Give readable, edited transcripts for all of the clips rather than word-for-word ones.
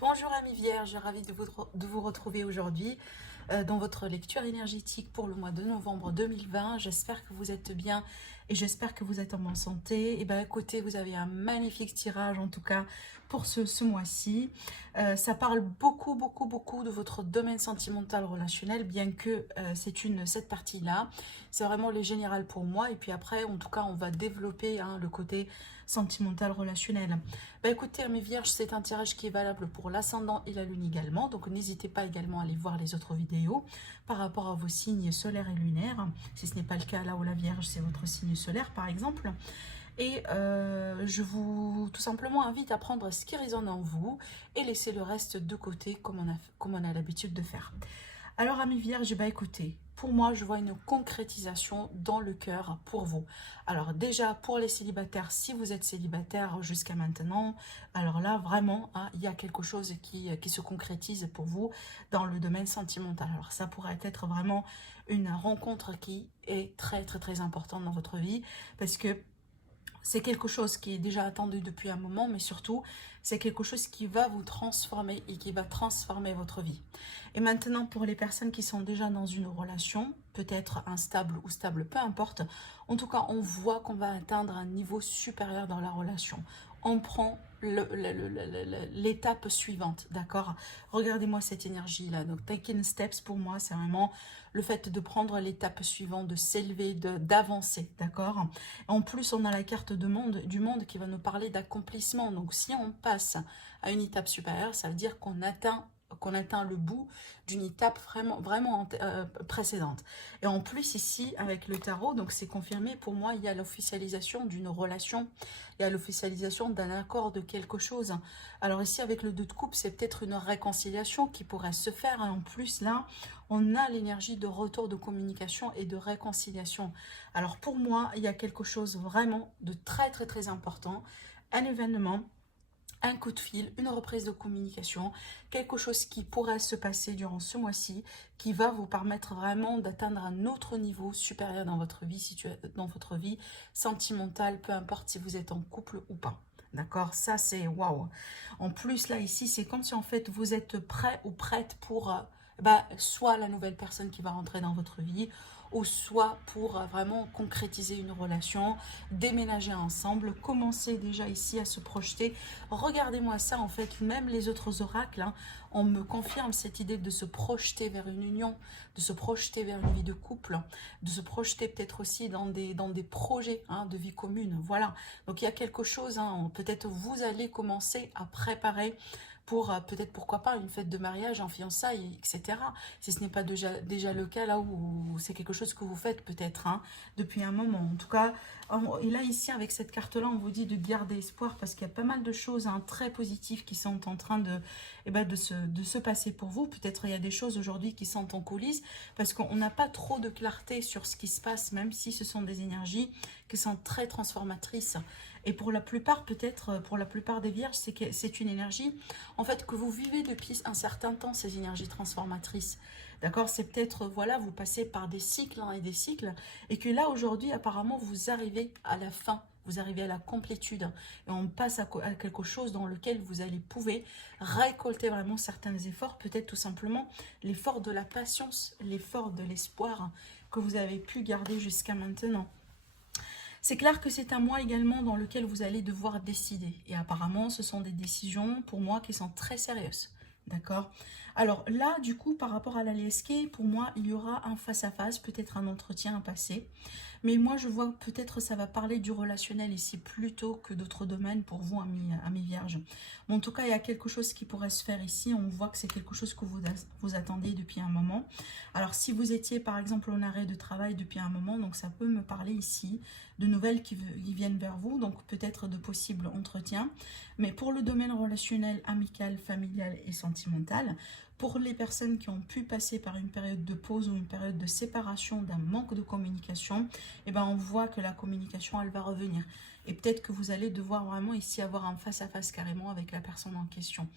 Bonjour amis vierges, ravie de vous retrouver aujourd'hui dans votre lecture énergétique pour le mois de novembre 2020. J'espère que vous êtes bien et j'espère que vous êtes en bonne santé. Et bien écoutez, vous avez un magnifique tirage en tout cas pour ce mois-ci. Ça parle beaucoup de votre domaine sentimental relationnel, bien que cette partie-là, c'est vraiment le général pour moi. Et puis après, en tout cas, on va développer le côté sentimental relationnel. Bah écoutez, mes vierges, c'est un tirage qui est valable pour l'ascendant et la lune également. Donc n'hésitez pas également à aller voir les autres vidéos par rapport à vos signes solaires et lunaires. Si ce n'est pas le cas là où la vierge, c'est votre signe solaire par exemple. Et je vous tout simplement invite à prendre ce qui résonne en vous et laisser le reste de côté comme on a l'habitude de faire. Alors, amis vierges, bah écoutez, pour moi, je vois une concrétisation dans le cœur pour vous. Alors déjà, pour les célibataires, si vous êtes célibataire jusqu'à maintenant, alors là, vraiment, il y a quelque chose qui se concrétise pour vous dans le domaine sentimental. Alors ça pourrait être vraiment une rencontre qui est très importante dans votre vie parce que c'est quelque chose qui est déjà attendu depuis un moment, mais surtout, c'est quelque chose qui va vous transformer et qui va transformer votre vie. Et maintenant, pour les personnes qui sont déjà dans une relation, peut-être instable ou stable, peu importe, en tout cas, on voit qu'on va atteindre un niveau supérieur dans la relation. On prend l'étape suivante, d'accord? Regardez-moi cette énergie-là. Donc, taking steps, pour moi, c'est vraiment le fait de prendre l'étape suivante, de s'élever, d'avancer, d'accord? En plus, on a la carte du monde qui va nous parler d'accomplissement. Donc, si on passe à une étape supérieure, ça veut dire qu'on atteint le bout d'une étape vraiment précédente. Et en plus, ici, avec le tarot, donc c'est confirmé, pour moi, il y a l'officialisation d'une relation, il y a l'officialisation d'un accord de quelque chose. Alors ici, avec le 2 de coupe, c'est peut-être une réconciliation qui pourrait se faire. Et en plus, là, on a l'énergie de retour de communication et de réconciliation. Alors pour moi, il y a quelque chose vraiment de très important, un événement, un coup de fil, une reprise de communication, quelque chose qui pourrait se passer durant ce mois-ci, qui va vous permettre vraiment d'atteindre un autre niveau supérieur dans votre vie sentimentale, peu importe si vous êtes en couple ou pas. D'accord, ça c'est waouh. En plus là ici, c'est comme si en fait vous êtes prêt ou prête pour soit la nouvelle personne qui va rentrer dans votre vie, ou soit pour vraiment concrétiser une relation, déménager ensemble, commencer déjà ici à se projeter. Regardez-moi ça, en fait, même les autres oracles, on me confirme cette idée de se projeter vers une union, de se projeter vers une vie de couple, de se projeter peut-être aussi dans des projets de vie commune. Voilà, donc il y a quelque chose, peut-être vous allez commencer à préparer pour peut-être pourquoi pas une fête de mariage en fiançailles, etc. Si ce n'est pas déjà le cas là où c'est quelque chose que vous faites peut-être depuis un moment. En tout cas, et là ici avec cette carte-là, on vous dit de garder espoir parce qu'il y a pas mal de choses très positives qui sont en train de se passer pour vous. Peut-être il y a des choses aujourd'hui qui sont en coulisses parce qu'on n'a pas trop de clarté sur ce qui se passe, même si ce sont des énergies qui sont très transformatrices. Et pour la plupart, peut-être, pour la plupart des vierges, c'est une énergie, en fait, que vous vivez depuis un certain temps, ces énergies transformatrices. D'accord? C'est peut-être, voilà, vous passez par des cycles et des cycles, et que là, aujourd'hui, apparemment, vous arrivez à la fin, vous arrivez à la complétude, et on passe à quelque chose dans lequel vous allez pouvoir récolter vraiment certains efforts, peut-être tout simplement l'effort de la patience, l'effort de l'espoir que vous avez pu garder jusqu'à maintenant. C'est clair que c'est un mois également dans lequel vous allez devoir décider. Et apparemment, ce sont des décisions pour moi qui sont très sérieuses. D'accord? Alors là, du coup, par rapport à la LSK, pour moi, il y aura un face-à-face, peut-être un entretien à passer. Mais moi, je vois peut-être ça va parler du relationnel ici plutôt que d'autres domaines pour vous, amis vierges. Mais en tout cas, il y a quelque chose qui pourrait se faire ici. On voit que c'est quelque chose que vous attendez depuis un moment. Alors, si vous étiez, par exemple, en arrêt de travail depuis un moment, donc ça peut me parler ici de nouvelles qui viennent vers vous, donc peut-être de possibles entretiens. Mais pour le domaine relationnel, amical, familial et sentimental, pour les personnes qui ont pu passer par une période de pause ou une période de séparation, d'un manque de communication, eh ben on voit que la communication, elle va revenir. Et peut-être que vous allez devoir vraiment ici avoir un face-à-face carrément avec la personne en question.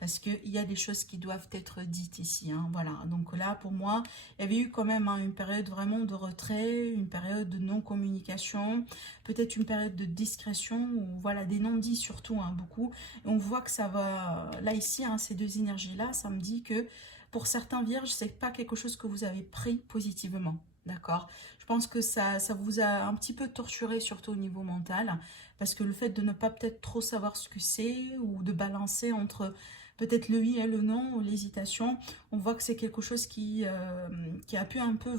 parce qu'il y a des choses qui doivent être dites ici, hein, voilà. Donc là, pour moi, il y avait eu quand même, hein, une période vraiment de retrait, une période de non-communication, peut-être une période de discrétion, ou voilà, des non-dits surtout, hein, beaucoup. Et on voit que ça va, là ici, hein, ces deux énergies-là, ça me dit que pour certains vierges, c'est pas quelque chose que vous avez pris positivement, d'accord? Je pense que ça vous a un petit peu torturé, surtout au niveau mental, parce que le fait de ne pas peut-être trop savoir ce que c'est, ou de balancer entre peut-être le oui et le non, ou l'hésitation, on voit que c'est quelque chose qui a pu un peu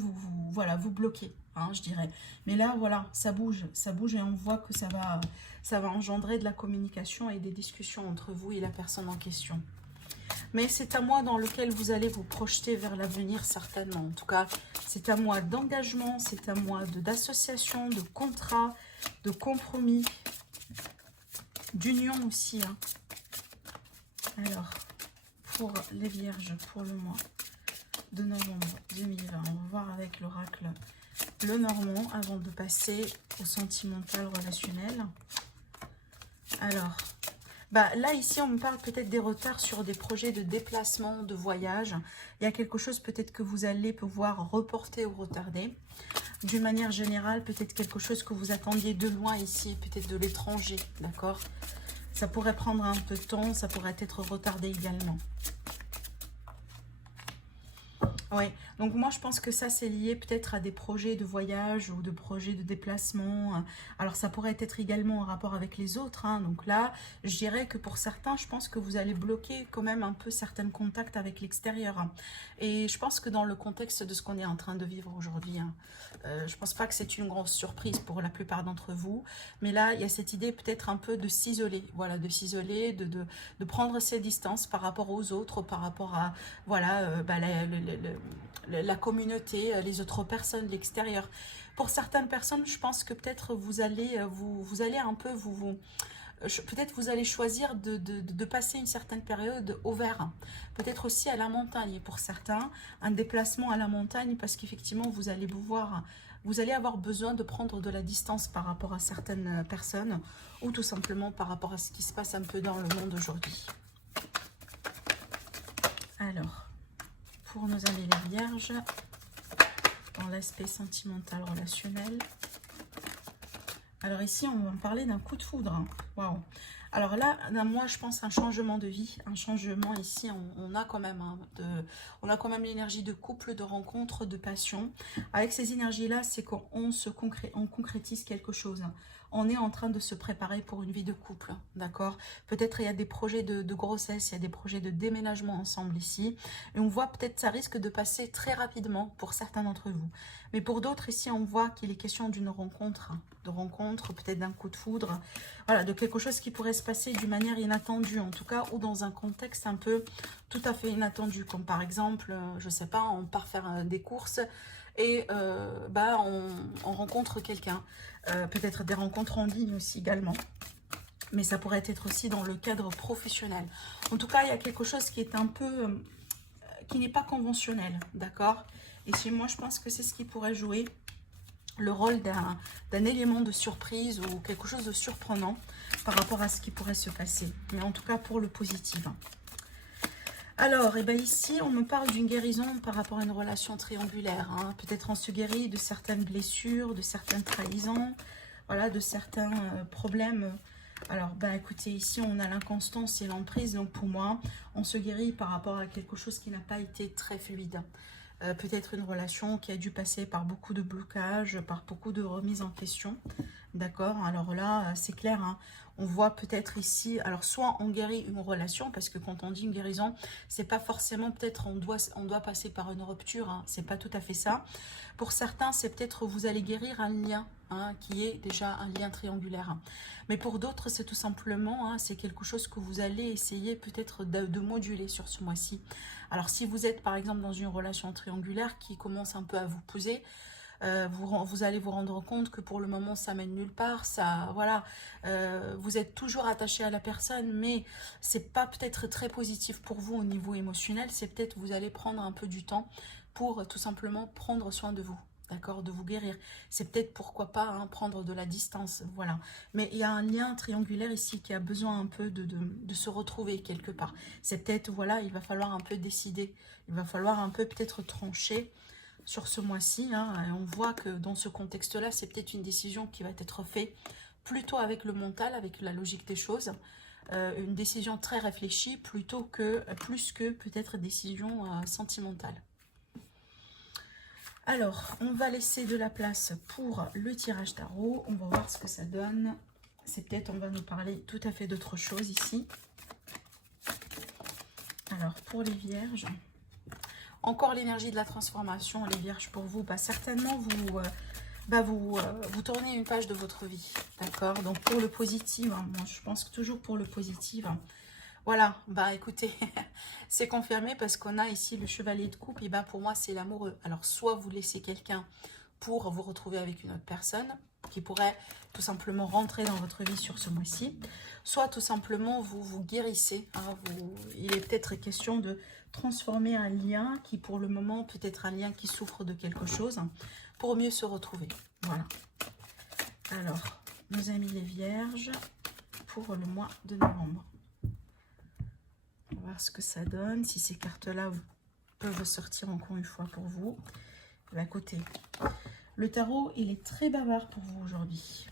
voilà, vous bloquer, hein, je dirais. Mais là, voilà, ça bouge et on voit que ça va engendrer de la communication et des discussions entre vous et la personne en question. Mais c'est à moi dans lequel vous allez vous projeter vers l'avenir certainement. En tout cas, c'est à moi d'engagement, c'est à moi d'association, de contrat, de compromis, d'union aussi, hein. Alors, pour les vierges, pour le mois de novembre 2020, on va voir avec l'oracle le Normand avant de passer au sentimental relationnel. Alors, bah, là, ici, on me parle peut-être des retards sur des projets de déplacement, de voyage. Il y a quelque chose peut-être que vous allez pouvoir reporter ou retarder. D'une manière générale, peut-être quelque chose que vous attendiez de loin ici, peut-être de l'étranger, d'accord? Ça pourrait prendre un peu de temps, ça pourrait être retardé également. Oui, donc moi je pense que ça c'est lié peut-être à des projets de voyage ou de projets de déplacement. Alors ça pourrait être également en rapport avec les autres, hein. Donc là, je dirais que pour certains, je pense que vous allez bloquer quand même un peu certains contacts avec l'extérieur. Et je pense que dans le contexte de ce qu'on est en train de vivre aujourd'hui, hein, je pense pas que c'est une grosse surprise pour la plupart d'entre vous. Mais là, il y a cette idée peut-être un peu de s'isoler, voilà, de s'isoler, de prendre ses distances par rapport aux autres, par rapport à, voilà, bah, la communauté, les autres personnes, l'extérieur. Pour certaines personnes, je pense que peut-être vous allez, vous allez un peu, peut-être vous allez choisir de passer une certaine période au vert. Peut-être aussi à la montagne. Pour certains, un déplacement à la montagne parce qu'effectivement, vous allez avoir besoin de prendre de la distance par rapport à certaines personnes ou tout simplement par rapport à ce qui se passe un peu dans le monde aujourd'hui. Alors, pour nos amis les vierges, dans l'aspect sentimental relationnel. Alors ici, on va parler d'un coup de foudre. Waouh! Alors là, moi, je pense un changement de vie, un changement ici. On a quand même, hein, on a quand même l'énergie de couple, de rencontre, de passion. Avec ces énergies-là, c'est qu'on on concrétise quelque chose. On est en train de se préparer pour une vie de couple, d'accord? Peut-être il y a des projets de grossesse, il y a des projets de déménagement ensemble ici. Et on voit peut-être ça risque de passer très rapidement pour certains d'entre vous. Mais pour d'autres ici, on voit qu'il est question d'une rencontre, peut-être d'un coup de foudre, voilà, de quelque chose qui pourrait se passer d'une manière inattendue, en tout cas, ou dans un contexte un peu tout à fait inattendu, comme par exemple, je sais pas, on part faire des courses et bah, on rencontre quelqu'un, peut-être des rencontres en ligne aussi également. Mais ça pourrait être aussi dans le cadre professionnel. En tout cas, il y a quelque chose qui est un peu, qui n'est pas conventionnel, d'accord? Et chez moi, je pense que c'est ce qui pourrait jouer le rôle d'un élément de surprise ou quelque chose de surprenant par rapport à ce qui pourrait se passer. Mais en tout cas, pour le positif. Alors, et ben ici, on me parle d'une guérison par rapport à une relation triangulaire, hein. Peut-être on se guérit de certaines blessures, de certaines trahisons, voilà, de certains problèmes. Alors, ben écoutez, ici, on a l'inconstance et l'emprise. Donc, pour moi, on se guérit par rapport à quelque chose qui n'a pas été très fluide. Peut-être une relation qui a dû passer par beaucoup de blocages, par beaucoup de remises en question. D'accord? Alors là, c'est clair, hein, on voit peut-être ici, alors soit on guérit une relation, parce que quand on dit une guérison, c'est pas forcément peut-être on doit passer par une rupture, hein, c'est pas tout à fait ça. Pour certains, c'est peut-être vous allez guérir un lien, hein, qui est déjà un lien triangulaire. Mais pour d'autres, c'est tout simplement, hein, c'est quelque chose que vous allez essayer peut-être de moduler sur ce mois-ci. Alors si vous êtes par exemple dans une relation triangulaire qui commence un peu à vous peser, vous allez vous rendre compte que pour le moment ça mène nulle part, ça, voilà, vous êtes toujours attaché à la personne, mais c'est pas peut-être très positif pour vous au niveau émotionnel. C'est peut-être vous allez prendre un peu du temps pour tout simplement prendre soin de vous. d'accord, de vous guérir. C'est peut-être, pourquoi pas, hein, prendre de la distance, voilà. Mais il y a un lien triangulaire ici qui a besoin un peu de se retrouver quelque part. C'est peut-être, voilà, il va falloir un peu décider. Il va falloir un peu peut-être trancher sur ce mois-ci. Hein, et on voit que dans ce contexte-là, c'est peut-être une décision qui va être faite plutôt avec le mental, avec la logique des choses. Une décision très réfléchie plutôt que, plus que peut-être décision sentimentale. Alors, on va laisser de la place pour le tirage tarot. On va voir ce que ça donne. C'est peut-être, on va nous parler tout à fait d'autre chose ici. Alors, pour les vierges, encore l'énergie de la transformation, les vierges, pour vous, bah, certainement, vous tournez une page de votre vie, d'accord? Donc, pour le positif, hein, moi, je pense que toujours pour le positif, hein. Voilà, bah écoutez, c'est confirmé parce qu'on a ici le chevalier de coupe, et bah pour moi c'est l'amoureux. Alors soit vous laissez quelqu'un pour vous retrouver avec une autre personne qui pourrait tout simplement rentrer dans votre vie sur ce mois-ci, soit tout simplement vous vous guérissez. Hein, il est peut-être question de transformer un lien qui pour le moment peut être un lien qui souffre de quelque chose pour mieux se retrouver. Voilà. Alors, nos amis les vierges pour le mois de novembre. On va voir ce que ça donne, si ces cartes-là peuvent sortir encore une fois pour vous. Bah, écoutez, le tarot, il est très bavard pour vous aujourd'hui.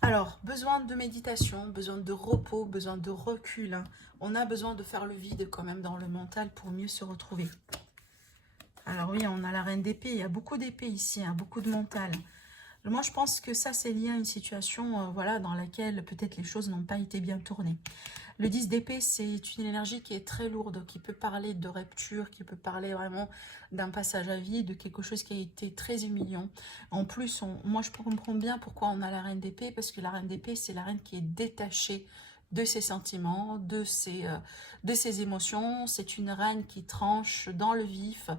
Alors, besoin de méditation, besoin de repos, besoin de recul. Hein. On a besoin de faire le vide quand même dans le mental pour mieux se retrouver. Alors oui, on a la reine d'épée, il y a beaucoup d'épées ici, hein, beaucoup de mental. Moi, je pense que ça, c'est lié à une situation voilà, dans laquelle peut-être les choses n'ont pas été bien tournées. Le 10 d'épée, c'est une énergie qui est très lourde, qui peut parler de rupture, qui peut parler vraiment d'un passage à vide, de quelque chose qui a été très humiliant. En plus, moi, je comprends bien pourquoi on a la reine d'épée, parce que la reine d'épée, c'est la reine qui est détachée de ses sentiments, de ses émotions. C'est une reine qui tranche dans le vif,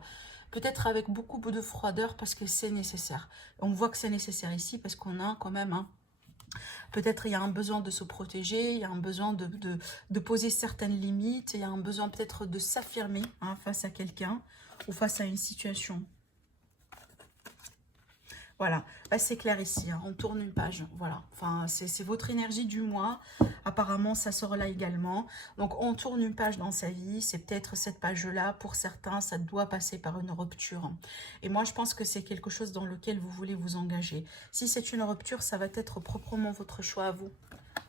peut-être avec beaucoup de froideur parce que c'est nécessaire. On voit que c'est nécessaire ici parce qu'on a quand même, hein, peut-être il y a un besoin de se protéger, il y a un besoin de poser certaines limites, il y a un besoin peut-être de s'affirmer hein, face à quelqu'un ou face à une situation. Voilà, bah, c'est clair ici, hein. On tourne une page, voilà. Enfin, c'est votre énergie du mois. Apparemment, ça sort là également. Donc, on tourne une page dans sa vie. C'est peut-être cette page-là. Pour certains, ça doit passer par une rupture. Et moi, je pense que c'est quelque chose dans lequel vous voulez vous engager. Si c'est une rupture, ça va être proprement votre choix à vous.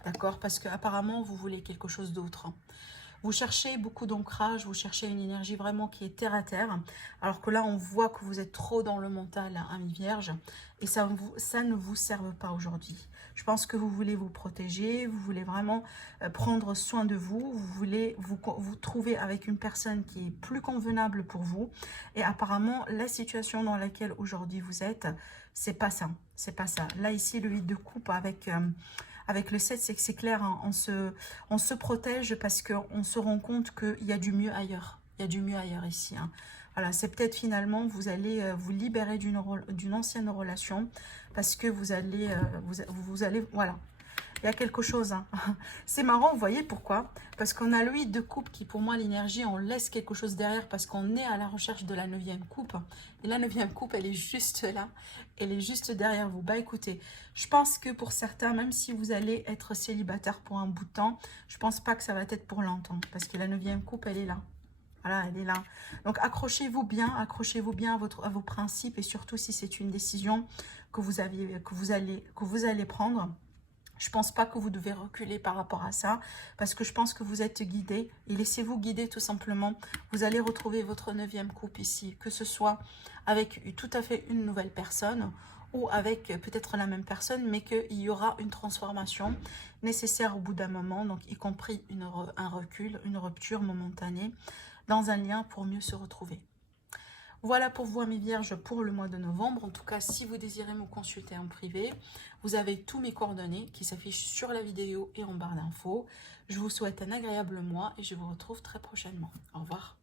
D'accord? Parce qu'apparemment, vous voulez quelque chose d'autre. Vous cherchez beaucoup d'ancrage, vous cherchez une énergie vraiment qui est terre à terre. Alors que là, on voit que vous êtes trop dans le mental, ami vierge. Et ça ne vous serve pas aujourd'hui. Je pense que vous voulez vous protéger, vous voulez vraiment prendre soin de vous. Vous voulez vous trouver avec une personne qui est plus convenable pour vous. Et apparemment, la situation dans laquelle aujourd'hui vous êtes, c'est pas ça. C'est pas ça. Là, ici, le 8 de coupe avec le 7, c'est que c'est clair, hein, on se protège parce qu'on se rend compte qu'il y a du mieux ailleurs. Il y a du mieux ailleurs ici. Hein. Voilà, c'est peut-être finalement, vous allez vous libérer d'une ancienne relation parce que vous allez, voilà. Il y a quelque chose. Hein. C'est marrant, vous voyez pourquoi? Parce qu'on a le 8 de coupe qui, pour moi, l'énergie, on laisse quelque chose derrière parce qu'on est à la recherche de la 9e coupe. Et la 9e coupe, elle est juste là. Elle est juste derrière vous. Bah écoutez, je pense que pour certains, même si vous allez être célibataire pour un bout de temps, je pense pas que ça va être pour longtemps. Parce que la 9e coupe, elle est là. Voilà, elle est là. Donc accrochez-vous bien à vos principes et surtout si c'est une décision que vous allez prendre. Je ne pense pas que vous devez reculer par rapport à ça, parce que je pense que vous êtes guidé. Et laissez-vous guider tout simplement. Vous allez retrouver votre 9e coupe ici, que ce soit avec tout à fait une nouvelle personne, ou avec peut-être la même personne, mais qu'il y aura une transformation nécessaire au bout d'un moment, donc y compris un recul, une rupture momentanée, dans un lien pour mieux se retrouver. Voilà pour vous, amis vierges, pour le mois de novembre. En tout cas, si vous désirez me consulter en privé, vous avez tous mes coordonnées qui s'affichent sur la vidéo et en barre d'infos. Je vous souhaite un agréable mois et je vous retrouve très prochainement. Au revoir.